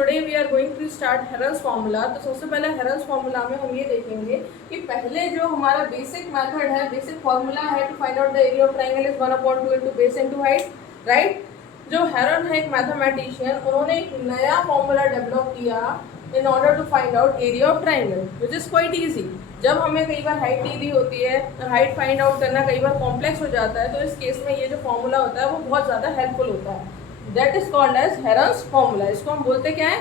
Today we are going to start Heron's formula. तो सबसे पहले हेरल्स फॉर्मूला में हम ये देखेंगे कि पहले जो हमारा बेसिक मेथड है, बेसिक फॉर्मूला है to find out the area of triangle is 1/2 into base into height, right. जो हेरल है एक मैथमेटिशियन, उन्होंने एक नया फॉर्मूला डेवलप किया in order to find out area of triangle, which is quite easy. जब हमें कई बार हाइट दी दी होती है, हाइट फाइंड आउट करना कई बार कॉम्प्लेक्स हो जाता है, तो इस केस में ये जो फॉर्मूला होता है वो बहुत ज़्यादा हेल्पफुल होता है। That is called as Heron's formula. इसको हम बोलते क्या है?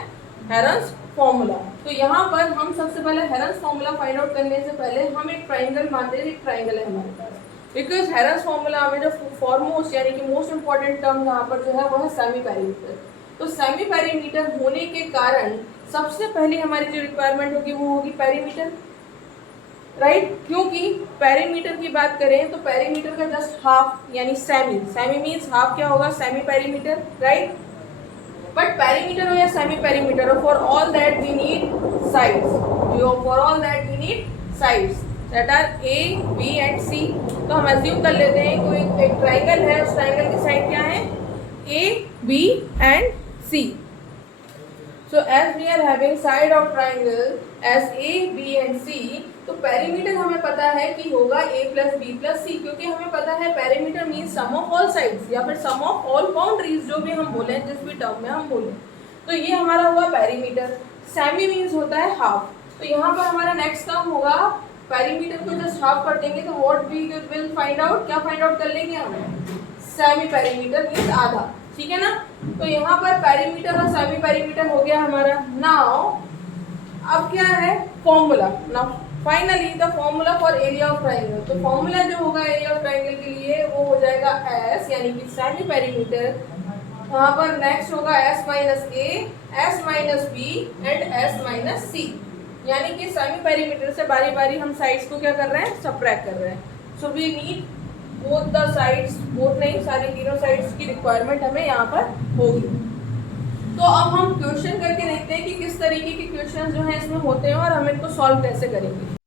Heron's formula. तो यहाँ पर हम सबसे पहले हेरल्स फॉर्मूला फाइंड आउट करने से पहले हम एक ट्राइंगल मानते हैं, एक ट्राइंगल है हमारे पास। बिकॉज हेरल्स फॉर्मूला में जो फॉरमोस्ट यानी कि मोस्ट इंपॉर्टेंट टर्म यहाँ पर जो है वो है सेमी पेरीमीटर। तो सेमी पेरीमीटर होने के कारण सबसे पहले हमारी जो रिक्वायरमेंट होगी वो होगी पेरीमीटर, राइट। क्योंकि पेरीमीटर की बात करें तो पेरीमीटर का जस्ट हाफ यानी सेमी, सेमी मीन्स हाफ क्या होगा? Semi perimeter, right. But perimeter हो या सेमी पेरीमीटर हो, for all that we need sides, for all that we need sides that are A B and C. तो हम assume कर लेते हैं कोई एक ट्राइंगल है, उस ट्राइंगल की साइड क्या है? A B and C. So as we are having side of triangle as A, B and C, तो पेरीमीटर हमें पता है कि होगा A plus B plus C, क्योंकि हमें पता है perimeter means sum of all sides या फिर सम ऑफ ऑल बाउंड्रीज, जो भी हम बोले जिस भी टर्म में हम बोले। तो ये हमारा हुआ पेरीमीटर। सेमी मीन्स होता है हाफ। तो यहाँ पर हमारा नेक्स्ट टर्म होगा, पेरीमीटर को जस्ट हाफ कर देंगे तो what we will find out, क्या फाइंड आउट कर लेंगे हम? सेमी पेरीमीटर मीन्स आधा, ठीक है ना। तो यहाँ पर पेरीमीटर और सेमी पेरीमीटर हो गया हमारा। नाउ अब क्या है? Formula. Now finally the formula for area of triangle. तो फॉर्मूला जो होगा एरिया ऑफ ट्राइंगल के लिए वो हो जाएगा एस, यानी कि सेमी पेरीमीटर। यहाँ पर नेक्स्ट होगा S minus A, S minus B and S minus C, यानी कि सेमी पेरीमीटर से बारी बारी हम साइड्स को क्या कर रहे हैं? सबट्रैक्ट कर रहे हैं। So we need both the sides, both नहीं सारी तीनों साइड्स की रिक्वायरमेंट हमें यहाँ पर होगी। तो अब हम क्वेश्चन करके देखते हैं कि किस तरीके के क्वेश्चन जो हैं इसमें होते हैं और हम इनको सॉल्व कैसे करेंगे।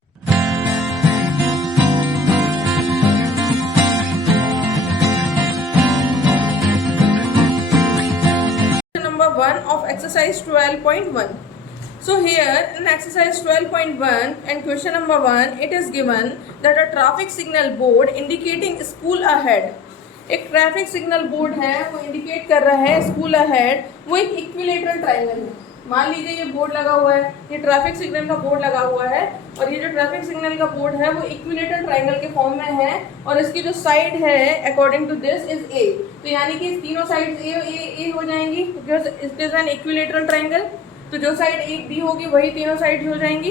Number 1 of exercise 12.1. So here in exercise 12.1 and question number 1, it is given that a traffic signal board indicating school ahead, एक ट्रैफिक सिग्नल बोर्ड है वो इंडिकेट कर रहा है स्कूल अहेड, वो एक इक्विलेटरल ट्राइंगल है। मान लीजिए ये बोर्ड लगा हुआ है, ये ट्रैफिक सिग्नल का बोर्ड लगा हुआ है और ये जो ट्रैफिक सिग्नल का बोर्ड है वो इक्विलेटरल ट्राइंगल के फॉर्म में है और इसकी जो साइड है according to this is A. तो यानी कि तीनों साइड ए हो जाएंगी because it is an equilateral triangle. तो जो साइड एक दी होगी वही तीनों साइड हो जाएंगी।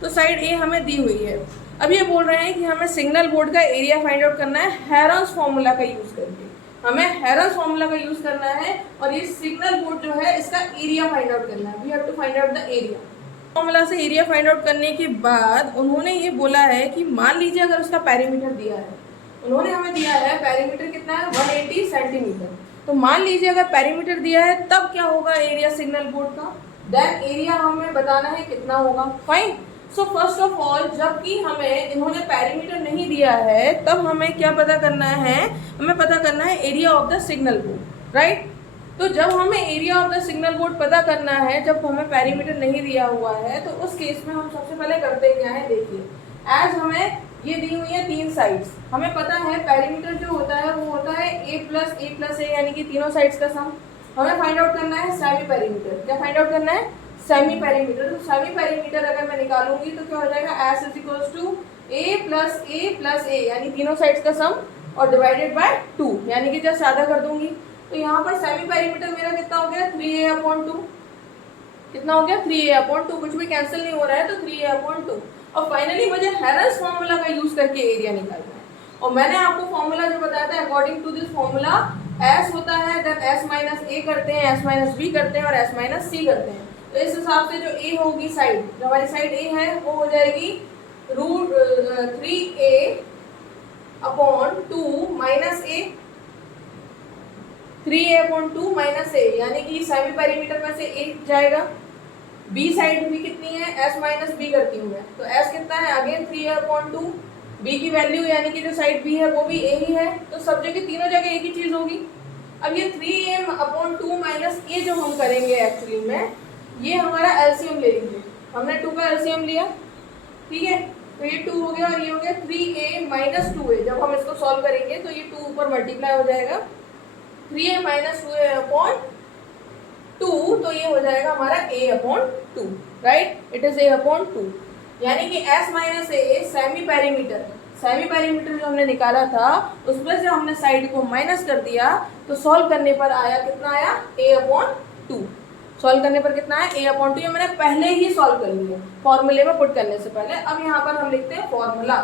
तो साइड ए हमें दी हुई है। अब ये बोल रहे हैं कि हमें सिग्नल बोर्ड का एरिया फाइंड आउट करना है हेरल्स फॉर्मूला का यूज करके। हमें हेरल्स फॉर्मूला का यूज करना है और ये सिग्नल बोर्ड जो है इसका एरिया फाइंड आउट करना है। We have to find out the area. Formula से एरिया फाइंड आउट करने के बाद उन्होंने ये बोला है कि मान लीजिए अगर उसका पेरीमीटर दिया है, उन्होंने हमें दिया है पेरीमीटर कितना है? 180 सेंटीमीटर। तो मान लीजिए अगर पेरीमीटर दिया है तब क्या होगा एरिया सिग्नल बोर्ड का? देन एरिया हमें बताना है कितना होगा। Fine. So first of all जबकि हमें इन्होंने पेरीमीटर नहीं दिया है तब हमें क्या पता करना है? हमें पता करना है area of the signal board, right. तो जब हमें area of the signal board पता करना है, जब हमें पेरीमीटर नहीं दिया हुआ है, तो उस केस में हम सबसे पहले करते क्या है? देखिए, एज हमें ये दी हुई है तीन साइड्स, हमें पता है पेरीमीटर जो होता है वो होता है ए प्लस ए यानी कि तीनों साइड्स का सम। हमें फाइंड आउट करना है सेमी पेरीमीटर। क्या फाइंड आउट करना है? Semi perimeter. तो सेमी पेरीमीटर अगर मैं निकालूंगी तो क्या हो जाएगा? S is equals to A plus A यानी तीनों साइड्स का सम और डिवाइडेड बाय 2, यानी कि जब सादा कर दूंगी तो यहाँ पर सेमी पेरीमीटर मेरा कितना हो गया? 3a/2। कितना हो गया? 3a/2। कुछ भी कैंसिल नहीं हो रहा है तो 3a/2। और फाइनली मुझे हेरल्स फॉर्मूला का यूज करके एरिया निकालना है। और मैंने आपको फॉर्मूला जो बताया था according to this formula S होता है, देन एस माइनस ए करते हैं, एस माइनस बी करते हैं और एस माइनस सी करते हैं। तो इस हिसाब से जो ए होगी साइड, जो हमारी साइड ए है वो हो जाएगी √3a/2 minus A, 3a/2 minus A, यानी कि सेमी पेरीमीटर में से ए जाएगा। बी साइड भी कितनी है? एस माइनस बी करती हूँ मैं, तो एस कितना है? Again 3a/2। बी की वैल्यू यानी कि जो साइड बी है वो भी ए ही है, तो सब जगह तीनों जगह एक ही चीज होगी। अब ये 3a/2 माइनस ए जो हम करेंगे एक्चुअली में ये हमारा एलसीएम ले लीजिए, हमने 2 का एलसीएम लिया, ठीक है, तो ये 2 हो गया और ये हो गया 3a माइनस 2a। जब हम इसको सॉल्व करेंगे तो ये 2 ऊपर मल्टीप्लाई हो जाएगा, 3a माइनस 2a अपॉन 2, तो ये हो जाएगा हमारा a upon 2, right, it is a upon 2। यानी कि s minus a semi perimeter जो हमने निकाला था उसमें से हमने साइड को माइनस कर दिया, तो सॉल्व करने पर आया कितना आया, a अपॉन 2। सॉल्व करने पर कितना है, a अपॉन 2। ये मैंने पहले ही सॉल्व कर लिया फॉर्मूले में पुट करने से पहले। अब यहाँ पर हम लिखते हैं formula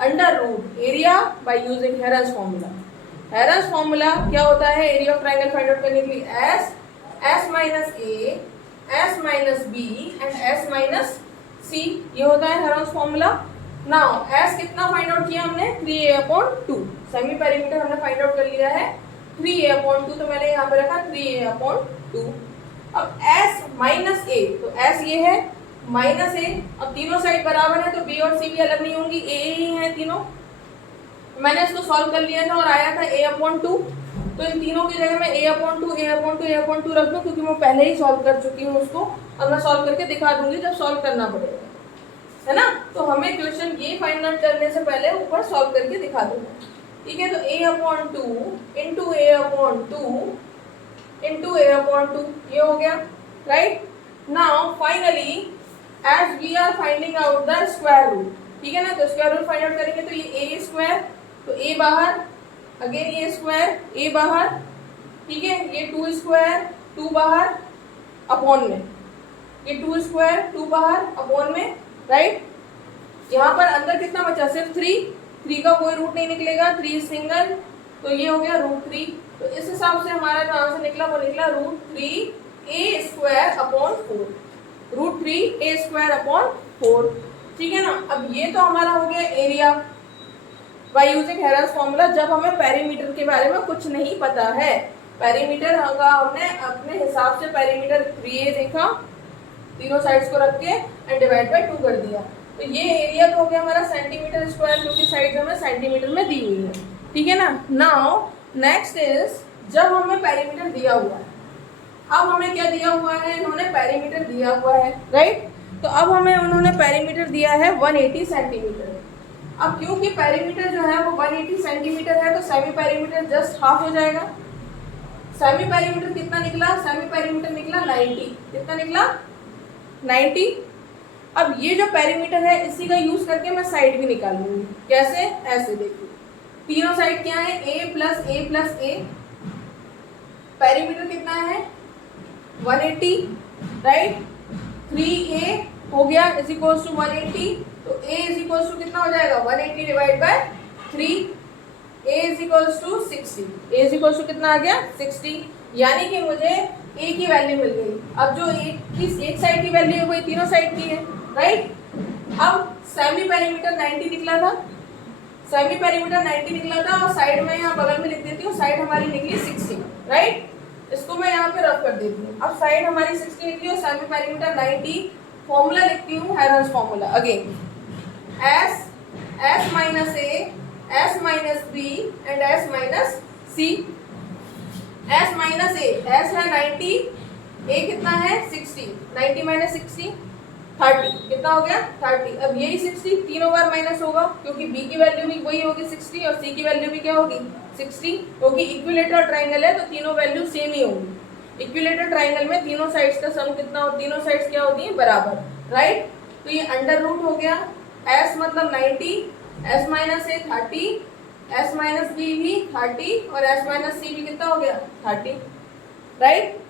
under root area by using Heron's formula. Heron's formula क्या होता है area of triangle find out करने के लिए, s minus a, s minus b and s minus c, ये होता है हेरन्स फॉर्मूला। नाउ s कितना फाइंड आउट किया हमने, 3a अपॉन 2। सेमी पेरीमीटर हमने फाइंड आउट कर लिया है 3a अपॉन 2, तो मैंने यहाँ पे रखा 3a अपॉन 2। अब s माइनस a, तो s ये है माइनस a, अब तीनों साइड बराबर है तो b और c भी अलग नहीं होंगी, a ही है तीनों। मैंने इसको सॉल्व कर लिया था और आया था a अपॉन 2, तो इन तीनों की जगह मैं a upon 2 a upon 2 a upon 2 रख दूँ, क्योंकि मैं पहले ही सॉल्व कर चुकी हूँ उसको। अब मैं सॉल्व करके दिखा दूंगी जब सॉल्व करना पड़ेगा, है ना। तो हमें क्वेश्चन ये फाइंड आउट करने से पहले ऊपर सॉल्व करके दिखा दूंगा, ठीक है। तो a upon 2 into a upon 2 into a upon 2, ये हो गया, right. Now finally as we are finding out the square root, ठीक है ना, तो स्क्वायर रूट फाइंड आउट करेंगे तो ये a स्क्वायर, तो a बाहर, अगेन ये स्क्वायर a बाहर, ठीक है, ये 2 स्क्वायर 2 बाहर अपॉन में, ये 2 स्क्वायर 2 बाहर अपॉन में, राइट। यहाँ पर अंदर कितना बचा, सिर्फ 3 का कोई रूट नहीं निकलेगा, 3 सिंगल, तो ये हो गया √3। तो इस हिसाब से हमारा जो आंसर निकला वो निकला √3a square upon 4, √3a square upon 4, ठीक है ना। अब ये तो हमारा हो गया area by using Heron's formula, जब हमें पेरीमीटर के बारे में कुछ नहीं पता है। पेरीमीटर होगा, हमने अपने हिसाब से पेरीमीटर 3a देखा, तीनों साइड्स को रख के एंड डिवाइड बाय 2 कर दिया, तो ये एरिया तो हो गया हमारा सेंटीमीटर स्क्वायर, क्योंकि साइड्स हमें सेंटीमीटर में दी हुई है, ठीक है ना। नाउ नेक्स्ट इज, जब हमें पेरीमीटर दिया हुआ है, अब हमें क्या दिया हुआ है, इन्होंने पेरीमीटर दिया हुआ है, राइट। तो अब हमें उन्होंने पेरीमीटर दिया है 180 सेंटीमीटर। अब क्योंकि पेरीमीटर जो है वो 180 सेंटीमीटर है, तो सेमी पेरीमीटर जस्ट हाफ हो जाएगा। सेमी पेरीमीटर कितना निकला, सेमी पेरीमीटर निकला 90, कितना निकला 90। अब ये जो पेरीमीटर है इसी का यूज करके मैं साइड भी निकालूंगी, कैसे, ऐसे देखिए, तीनों साइड क्या है, a plus a plus a, perimeter कितना है 180, राइट। 3a हो गया इज इक्वल्स टू 180, तो a इज इक्वल्स टू कितना हो जाएगा 180 divide by 3, a is equals to 60, a is equals to कितना आ गया 60, यानी कि मुझे a की वैल्यू मिल गई। अब जो एक साइड की वैल्यू है वो तीनों साइड की है, राइट। अब सेमी पेरीमीटर 90 निकला था, सेमी पेरीमीटर 90 निकला था, और साइड में यहाँ बगल में लिख देती हूँ, साइड हमारी निकली 60, राइट। इसको मैं यहाँ पे रफ कर देती हूँ। अब साइड हमारी 60 निकली और सेमी पेरीमीटर 90, फॉर्मूला लिखती हूँ herons formula again, s minus a, s minus b and s minus c। s minus a, s है 90, a कितना है 60, 90 माइनस 60 30, कितना हो गया 30। अब यही 60 तीनों बार माइनस होगा, क्योंकि b की वैल्यू भी वही होगी 60 और c की वैल्यू भी क्या होगी 60, क्योंकि इक्विलेटरल ट्राइंगल है तो तीनों वैल्यू सेम ही होंगी। इक्विलेटरल ट्राइंगल में तीनों साइड्स का सम कितना हो, तीनों साइड्स क्या होती हैं बराबर, राइट। तो ये अंडर रूट हो गया, s मतलब 90, s minus a 30, s minus b भी 30 और s माइनस c भी कितना हो गया 30, राइट।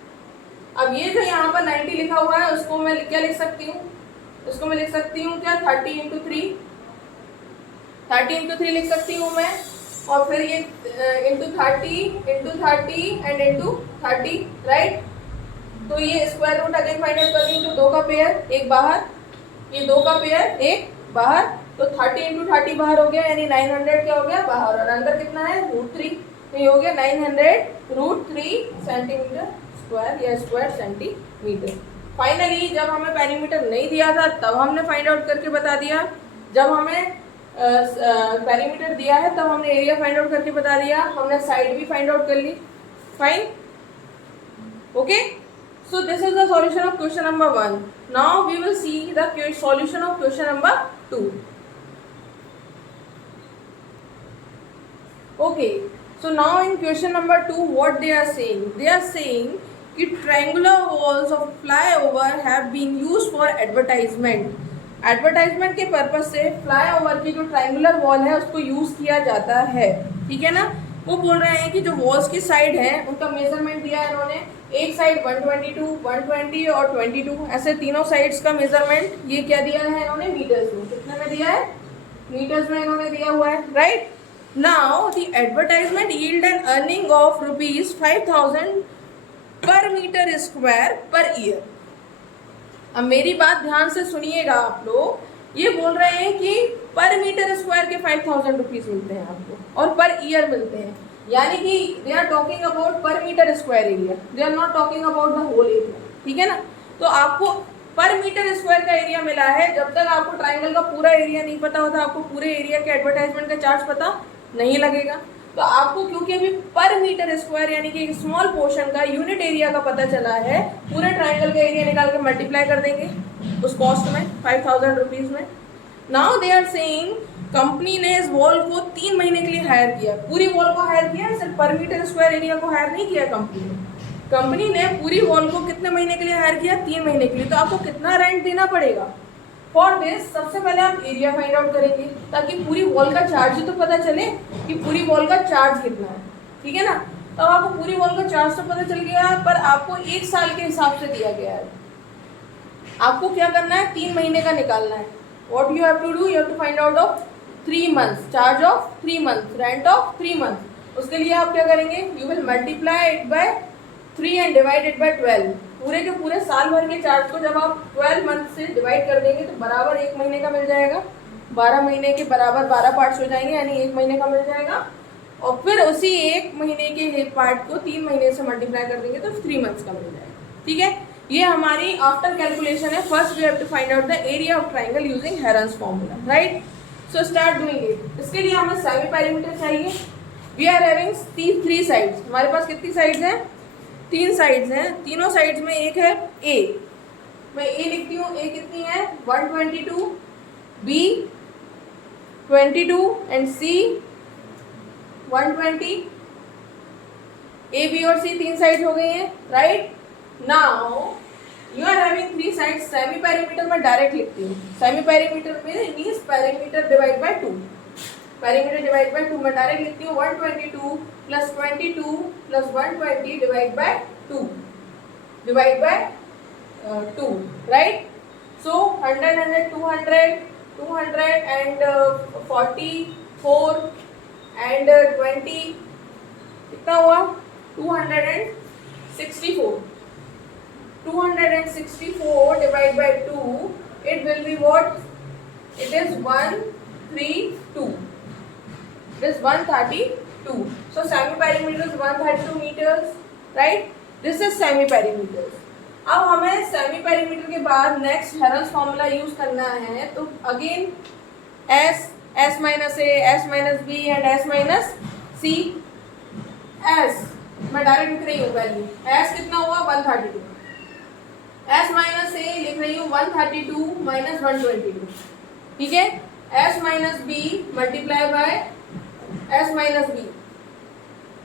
अब ये जो यहाँ पर 90 लिखा हुआ है उसको मैं क्या लिख सकती हूँ, उसको मैं लिख सकती हूँ क्या 30 इंटू 3, 30 इंटू 3 लिख सकती हूँ मैं, और फिर ये इंटू 30 एंड इंटू 30, राइट। तो ये square root again find out कर रही हूँ, तो 2 का पेयर एक बाहर, ये 2 का पेयर एक बाहर, तो 30 इंटू 30 बाहर हो गया, यानी 900 क्या हो गया बाहर, और अंदर कितना है √3, तो ये हो गया 900 √3 सेंटीमीटर स्क्वायर या स्क्वायर सेंटीमीटर। फाइनली जब हमें पेरीमीटर नहीं दिया था तब हमने फाइंड आउट करके बता दिया, जब हमें पेरीमीटर दिया है तब हमने एरिया फाइंड आउट करके बता दिया, हमने साइड भी फाइंड आउट कर ली, fine, okay. So this is the solution of question number 1. Now we will see the solution of question number 2. Okay, so now in question number 2 what they are saying? They are saying कि triangular walls of flyover have been used for advertisement. Advertisement के purpose से flyover की जो triangular wall है उसको use किया जाता है, ठीक है ना। वो बोल रहे हैं कि जो वॉल्स की साइड है उनका मेजरमेंट दिया है इन्होंने, एक साइड 122, 120 और 22, ऐसे तीनों साइड्स का मेजरमेंट ये क्या दिया है इन्होंने, मीटर्स में। कितने में दिया है, मीटर्स में इन्होंने दिया हुआ है, right. Now the advertisement yield an earning of ₹5,000 per meter square per year. अब मेरी बात ध्यान से सुनिएगा आप लोग, ये बोल रहे हैं कि पर मीटर स्क्वायर के 5,000 रुपीज मिलते हैं आपको और पर ईयर मिलते हैं, यानी कि they are talking about per meter square area, they are not talking about the whole area, ठीक है ना। तो आपको पर मीटर स्क्वायर का एरिया मिला है, जब तक आपको ट्राइंगल का पूरा एरिया नहीं पता होता, आपको पूरे एरिया के एडवर्टाइजमेंट का चार्ज पता नहीं लगेगा। तो आपको क्योंकि अभी पर मीटर स्क्वायर यानी कि एक स्मॉल पोर्शन का यूनिट एरिया का पता चला है, पूरे ट्राइंगल का एरिया निकाल के मल्टीप्लाई कर देंगे उस कॉस्ट में 5,000 रुपीज में। Now they are saying company ने इस वॉल को 3 महीने के लिए हायर किया, पूरी वॉल को हायर किया, सिर्फ पर मीटर स्क्वायर एरिया को हायर नहीं किया कंपनी ने पूरी वॉल को कितने महीने के लिए हायर किया, 3 महीने के लिए। तो आपको कितना रेंट देना पड़ेगा फॉर दिस, सबसे पहले आप एरिया फाइंड आउट करेंगे ताकि पूरी वॉल का चार्ज तो पता चले कि पूरी वॉल का चार्ज कितना है, ठीक है ना। तो आपको पूरी वॉल का चार्ज तो पता चल गया, पर आपको 1 साल के हिसाब से दिया गया है। आपको क्या करना है, 3 महीने का निकालना है। What you have to do, you have to find out of 3 months, charge of 3 months, rent of 3 months. उसके लिए आप क्या करेंगे, you will multiply it by 3 and divide it by 12। पूरे के पूरे साल भर के चार्ज को जब आप 12 मंथ से डिवाइड कर देंगे तो बराबर 1 महीने का मिल जाएगा, 12 महीने के बराबर 12 पार्ट्स हो जाएंगे, यानी 1 महीने का मिल जाएगा। और फिर उसी 1 महीने के पार्ट को 3 महीने से मल्टीप्लाई कर देंगे तो 3 मंथ्स का मिल जाएगा, ठीक है। ये हमारी आफ्टर कैलकुलेशन है। First we have to find out the area of triangle using Heron's formula, right. So start doing it. इसके लिए हमें सेमी पेरीमीटर चाहिए। वी आर हैविंग 3 साइड्स, हमारे पास कितनी साइड्स हैं, 3 साइड्स हैं। तीनों साइड्स में एक है ए, मैं ए लिखती हूँ। ए कितनी है, 122, B 22 and C 120। A B और सी 3 साइड्स हो गई हैं, right. Now you are having 3 sides. Semi perimeter में डायरेक्ट लिखती हूँ। सेमी पेरीमीटर में means perimeter divide by 2, perimeter divide by 2 में डायरेक्ट लिखती हूँ 122 plus 22 plus 120 divide by 2 divide by 2, right. So 100 100 200 200 and 44 and 20 कितना हुआ, 264। 264 divided by 2, it will be what? It is 132. It is 132. So semi perimeter is 132 meters, right? This is semi perimeters. अब हमें semi perimeter के बाद next herons formula use करना है। तो again S, S minus A, S minus B and S minus C. S मैं direct लिख रही हूँ वैल्यू, एस कितना हुआ 132, एस माइनस ए लिख रही हूँ 132 माइनस 122, ठीक है। S minus B multiply by S minus B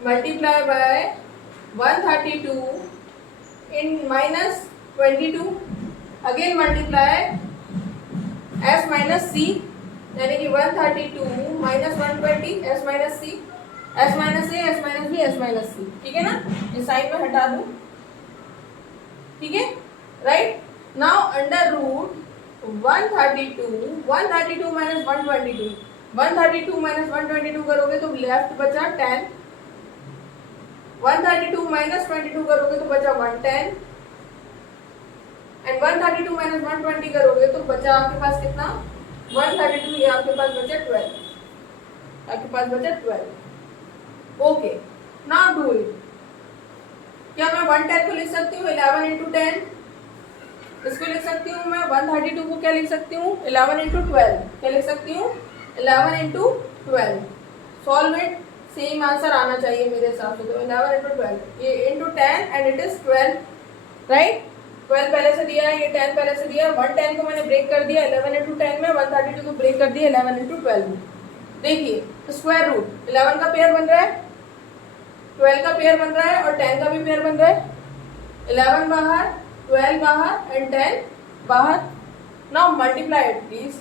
multiply by 132 in minus 22, again multiply S minus C यानी कि 132 minus 120 S minus C, S minus A, S minus B, S minus C, ठीक है ना। इस side में हटा दूं, ठीक है, right. Now under root 132 minus 122, 132 minus 122 करोगे तो लेफ्ट बचा 10, 132 माइनस 22 करोगे तो बचा 110 एंड 132 माइनस 120 करोगे तो बचा आपके पास कितना, 132, ये आपके पास बचा 12, आपके पास बचा 12। Okay, now do it. क्या मैं 110 को लिख सकती हूँ 11 इंटू 10, इसको लिख सकती हूँ मैं 132 को क्या लिख सकती हूँ 11 इंटू 12, क्या लिख सकती हूँ 11 into 12। Solve it, same answer आना चाहिए मेरे हिसाब से। तो 11 इंटू 12, ये into 10 and it is 12, right. 12 पहले से दिया है, ये 10 पहले से दिया है, 110 को मैंने ब्रेक कर दिया 11 इंटू 10 में, 132 को ब्रेक कर दिया 11 इंटू 12 में। देखिए स्क्वायर रूट 11 का पेयर बन रहा है, 12 का पेयर बन रहा है और 10 का भी पेयर बन रहा है। 11 बाहर, 12 बाहर एंड 10 बाहर। Now multiply it please.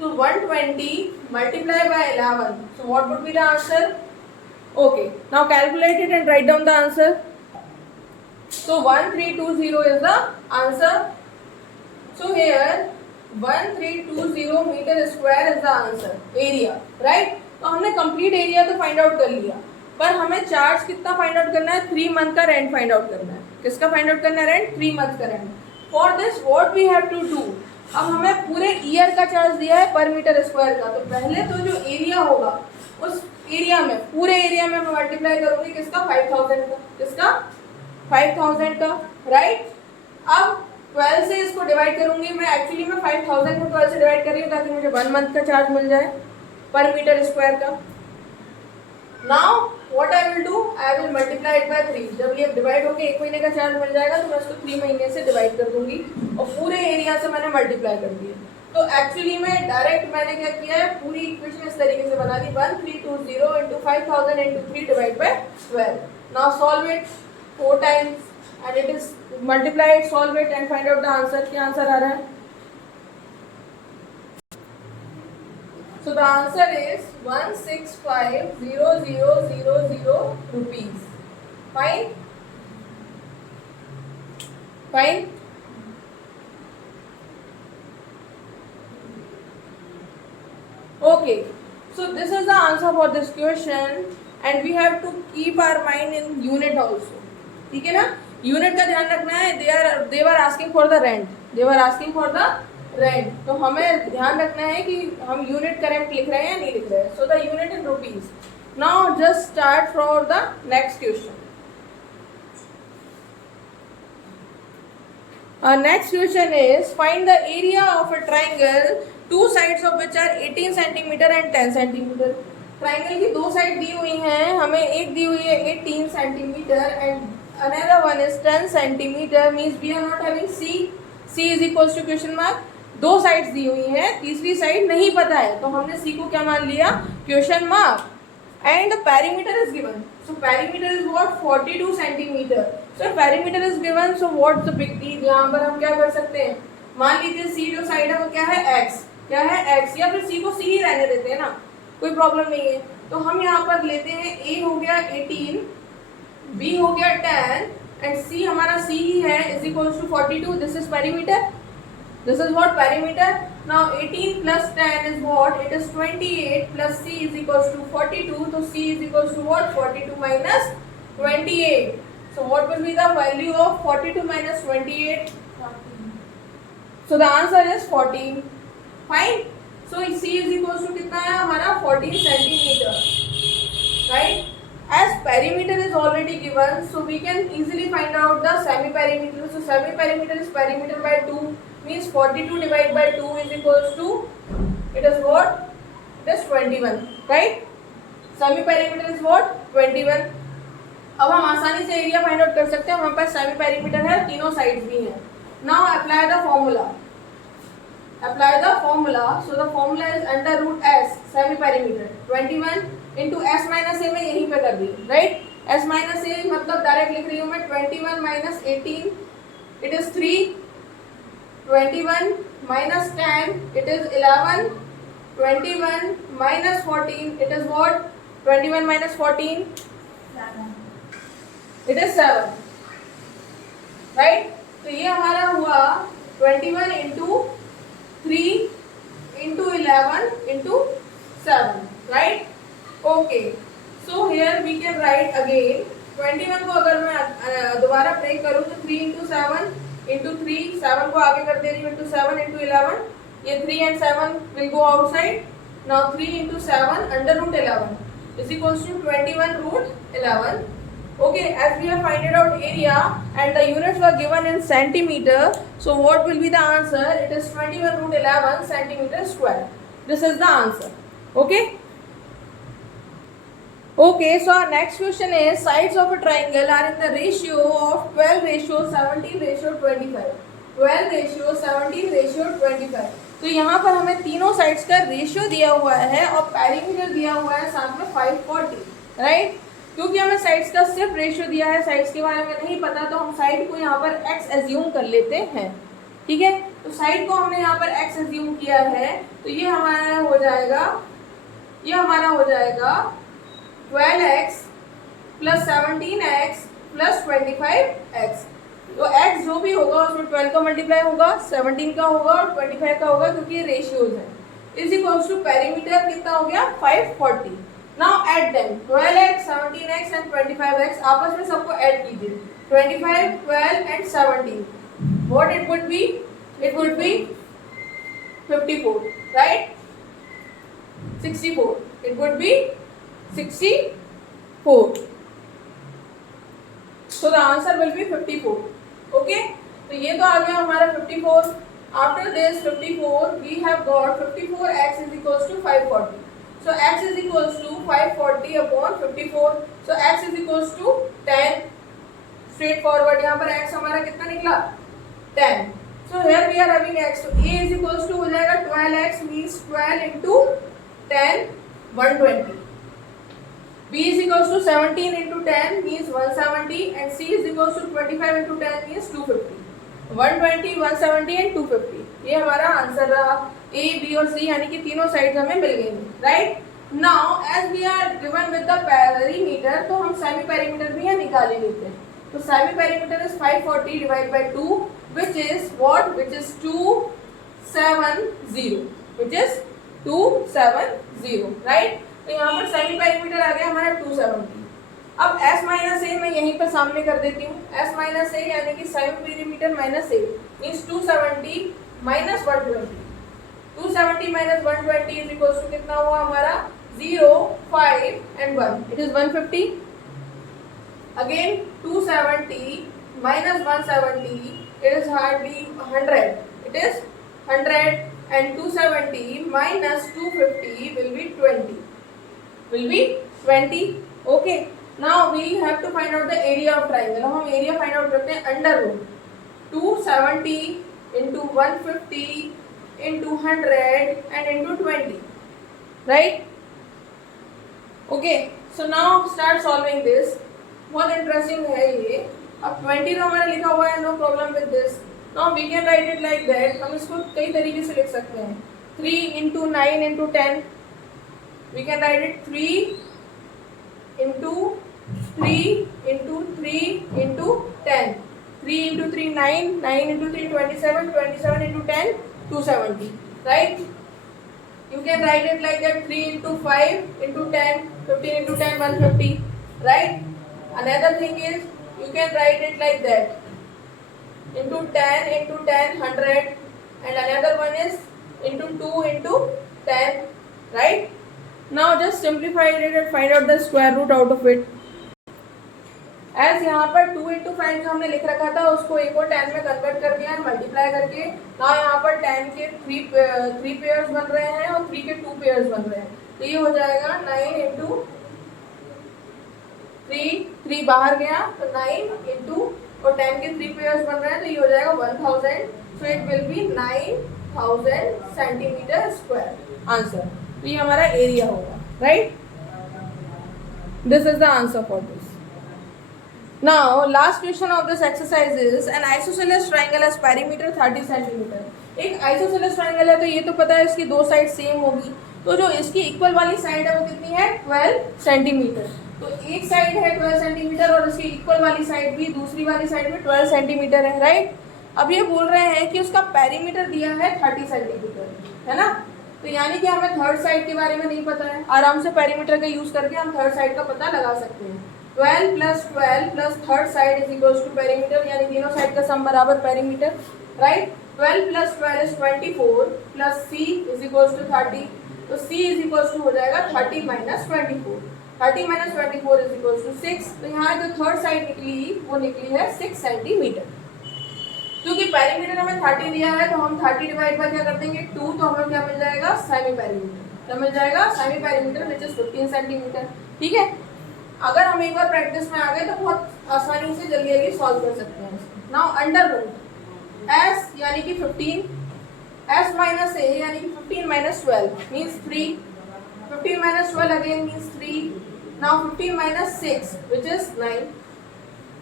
So 120 multiplied by 11. So what would be the answer? Okay. Now calculate it and write down the answer. So 1320 is the answer. So here 1320 meter square is the answer. Area, right? तो हमने complete area तो find out कर लिया, पर हमें charge कितना find out करना है? 3 मंथ का रेंट फाइंड आउट करना है। किसका फाइंड आउट करना है? रेंट, 3 मंथ का rent. For this what we have to do, अब हमें पूरे ईयर का चार्ज दिया है पर मीटर स्क्वायर का, तो पहले तो जो एरिया होगा उस एरिया में, पूरे एरिया में मैं मल्टीप्लाई करूंगी किसका? 5000 का। किसका? 5000 का, राइट। अब 12 से इसको डिवाइड करूंगी मैं, एक्चुअली मैं 5000 को 12 से डिवाइड कर रही हूँ ताकि मुझे 1 मंथ का चार्ज मिल जाए पर मीटर स्क्वायर का। Now what I will do, I will multiply it by 3। जब ये डिवाइड होके 1 महीने का चार्ज मिल जाएगा तो मैं इसको 3 महीने से डिवाइड कर दूंगी और पूरे एरिया से मैंने मल्टीप्लाई कर दिया। तो एक्चुअली में डायरेक्ट मैंने क्या किया है, पूरी इक्वेशन इस तरीके से बना दी, 1320 into 5000 into 3 divide by 12। Now solve it 4 times and it is multiply it, solve it and find out the answer. क्या आंसर आ रहा है? So the answer is 165,000 rupees. Fine? Fine? Okay. So this is the answer for this question and we have to keep our mind in unit also. ठीक है ना? Unit का ध्यान रखना है। they were asking for the rent. They were asking for the rent, तो हमें ध्यान रखना है कि हम यूनिट करेक्ट लिख रहे हैं या नहीं लिख रहे हैं। So the unit in rupees. Now just start from the next question. Next question is find the area of a triangle, two sides of which are 18 centimetre and 10 centimetre. Triangle की दो साइड दी हुई हैं, हमें एक दी हुई है 18 centimetre and another one is 10 centimetre. Means we are not having C is equals to question mark. दो sides दी हुई हैं, तीसरी साइड नहीं पता है, तो हमने सी को क्या मान लिया? Question mark. And the perimeter is given, so perimeter is what? 42 centimetre. So perimeter is given, so what's the big deal? यहाँ पर हम क्या कर सकते हैं, मान लीजिए सी जो साइड है वो क्या है? एक्स। क्या है? एक्स। या फिर सी को सी ही रहने देते हैं ना, कोई प्रॉब्लम नहीं है। तो हम यहाँ पर लेते हैं ए हो गया 18, बी हो गया 10 एंड सी हमारा सी ही है, is equals to 42। This is perimeter. This is what? Perimeter. Now 18 plus 10 is what? It is 28 plus C is equals to 42. So C is equals to what? 42 minus 28. So what will be the value of 42 minus 28? 14. So the answer is 14. Fine. So C is equals to कितना है हमारा? 14 centimeter. Right? As perimeter is already given, so we can easily find out the semi-perimeter. So semi-perimeter is perimeter by 2. Means 42 divided by 2 is equals to, it is what? It is 21, right? Semi perimeter is what? 21. अब हम आसानी से area find out कर सकते हैं, हमारे पास semi perimeter है, तीनों साइड्स भी हैं। Now apply the formula. Apply the formula. So the formula is under root S semi perimeter 21 into S minus A में यहीं पे कर दी, राइट। एस माइनस ए मतलब डायरेक्ट लिख रही हूँ मैं, 21 minus 18 it is 3, 21 minus 10 it is 11, 21 minus 14 it is what? 21 minus 14 7. It is 7, right? तो ये हमारा हुआ 21 into 3 into 11 into 7, right? Okay, so here we can write again 21 को अगर मैं दोबारा ब्रेक करूँ तो 3 into 7 इंटू 3, 7 को आगे कर दे रही हूँ, इंटू 7 इंटू 11, ये 3 and 7 will go outside. Now 3 into 7 under root 11 is equals to 21 root 11। Okay, as we have finded out area and the units were given in centimetre, so what will be the answer? It is 21 root 11 centimetre square. This is the answer. Okay Okay, so our next question is sides of a triangle are in the ratio of 12 ratio 17 ratio 25. 12 ratio 17 ratio 25. तो यहाँ पर हमें तीनों sides का ratio दिया हुआ है और पेरीमीटर दिया हुआ है साथ में 540, राइट। क्योंकि हमें साइड्स का सिर्फ रेशियो दिया है, साइड्स के बारे में नहीं पता, तो हम साइड को यहाँ पर x एज्यूम कर लेते हैं, ठीक है। तो साइड को हमने यहाँ पर x एज्यूम किया है, तो ये हमारा हो जाएगा 12x plus 17x plus 25x। तो x जो भी होगा उसमें 12 का मल्टीप्लाई होगा, 17 का होगा और 25 का होगा, क्योंकि ये रेशियोज है। इज इक्वल्स टू पेरीमीटर कितना हो गया 540। Now add them 12x 17x and 25x, आपस में सबको ऐड कीजिए। 25 12 and 17, what it would be? It would be 54, right. 64, it would be 64. So the answer will be 54. Okay, तो ये तो आ गया हमारा 54. After this 54 we have got 54x is equals to 540. So x is equals to 540 upon 54. So x is equals to 10. Straight forward यहाँ पर x हमारा कितना निकला 10. So here we are having x. So a is equals to हो जाएगा 12x means 12 into 10 120. B is equals to 17 into 10 means 170 and C is equals to 25 into 10 means 250. 120, 170 and 250. ये हमारा answer रहा। A, B और C यानी कि तीनों sides हमें मिल गई, right. Now as we are given with the perimeter, तो हम सेमी पेरीमीटर भी यहाँ निकाल ही लेते हैं। तो semi perimeter is 540 divide by 2 which is what? Which is 270, which is 270, right. तो यहाँ पर सेमी पेरीमीटर आ गया हमारा 270। अब s माइनस ए मैं यहीं पर सामने कर देती हूँ। s माइनस ए यानी कि semi perimeter minus A means 270 minus 120। 270 minus 120 is equals to कितना हुआ हमारा 0, 5 and 1, it is 150. Again 270 minus 170, it is hardly 100, it is 100 and 270 minus 250 will be 20, okay। Now we have to find out the area of triangle। हम area find out करते हैं under root 270 into 150 into 100 and into 20, right? Okay, so now start solving this। बहुत interesting है ये। अब 20 तो हमारा लिखा हुआ है, no problem with this. Now we can write it like that. हम इसको कई तरीके से लिख सकते हैं। 3 into 9 into 10, we can write it 3 into 3 into 3 into 10। 3 into 3 9, 9 into 3 27, 27 into 10 270, right? You can write it like that 3 into 5 into 10, 15 into 10 150, right? Another thing is you can write it like that into 10 into 10 100, and another one is into 2 into 10, right? Now just simplify it and find out the square root out of it। As यहाँ पर 2 into 5 जो हमने लिख रखा था उसको एक और 10 में कन्वर्ट कर दिया है मल्टीप्लाई करके। ना यहाँ पर 10 के 3 पेयर्स बन रहे हैं और 3 के 2 पेयर्स बन रहे हैं, तो ये हो जाएगा 9 into 3 बाहर गया तो 9 into और 10 के 3 पेयर्स बन रहे हैं, तो ये हो जाएगा 1000। So it will be 9000 centimetre square answer. तो ये हमारा एरिया होगा, right. This is the answer for this. Now last question of this exercise is an isosceles triangle has perimeter 30 centimeter। एक isosceles triangle है तो ये तो पता है इसकी दो साइड सेम होगी, तो जो इसकी इक्वल वाली साइड है वो कितनी है 12 सेंटीमीटर। तो एक साइड है 12 सेंटीमीटर और इसकी इक्वल वाली साइड भी दूसरी वाली साइड में 12 सेंटीमीटर है, राइट। अब ये बोल रहे हैं कि उसका पेरीमीटर दिया है 30 सेंटीमीटर, है ना। तो यानी कि हमें थर्ड साइड के बारे में नहीं पता है, आराम से पेरीमीटर का यूज करके हम थर्ड साइड का पता लगा सकते हैं। 12 plus third side is equals to perimeter, यानी तीनों साइड का सम बराबर perimeter, right. 12 plus 12 is 24 plus c is equals to 30, तो c इज इक्वल्स टू हो जाएगा 30 minus 24। 30 minus 24 is equals to 6। तो यहाँ जो थर्ड साइड निकली वो निकली है 6 सेंटीमीटर। क्योंकि पेरीमीटर हमें 30 दिया है तो हम 30 डिवाइड बाय क्या कर देंगे 2, तो हमें क्या मिल जाएगा सेमी पेरीमीटर। क्या मिल जाएगा semi perimeter which is 15 centimetre, ठीक है। अगर हम एक बार प्रैक्टिस में आ गए तो बहुत आसानी से जल्दी जल्दी सॉल्व कर सकते हैं। नाउ अंडर रूट s यानी कि 15, s माइनस a यानी कि 15 minus 12 means 3, 15 minus 12 again means 3. Now 15 minus 6 which is 9.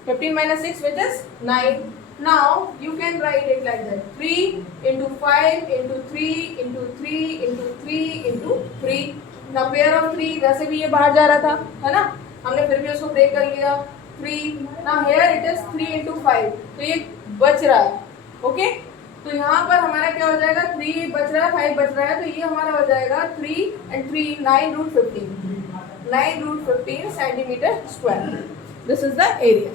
15 minus 6 which is 9. Now you can write it like that. 3 into 5 into 3 into 3 into 3 into 3. Now pair of 3 वैसे भी ये बाहर जा रहा था, है ना, हमने फिर भी उसको ब्रेक कर लिया 3. Now here it is 3 into 5. तो ये बच रहा है, ओके तो यहाँ पर हमारा क्या हो जाएगा, 3 बच रहा है, 5 बच रहा है, तो ये हमारा हो जाएगा 3 and 3 9 root 15, 9 root 15 centimeter square. This is the area.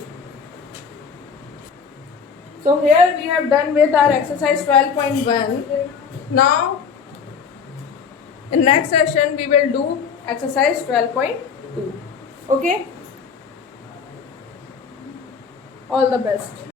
So here we have done with our exercise 12.1. Now in next session we will do exercise 12.2. Okay, all the best.